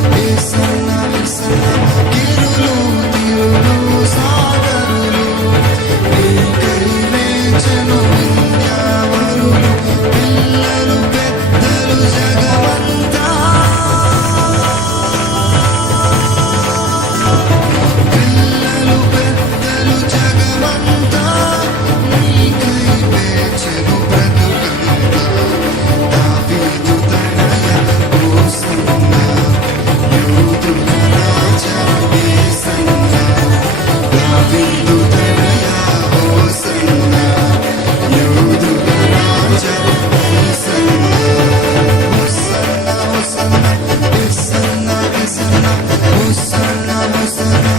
Listen, listen. Hosanna! Hosanna!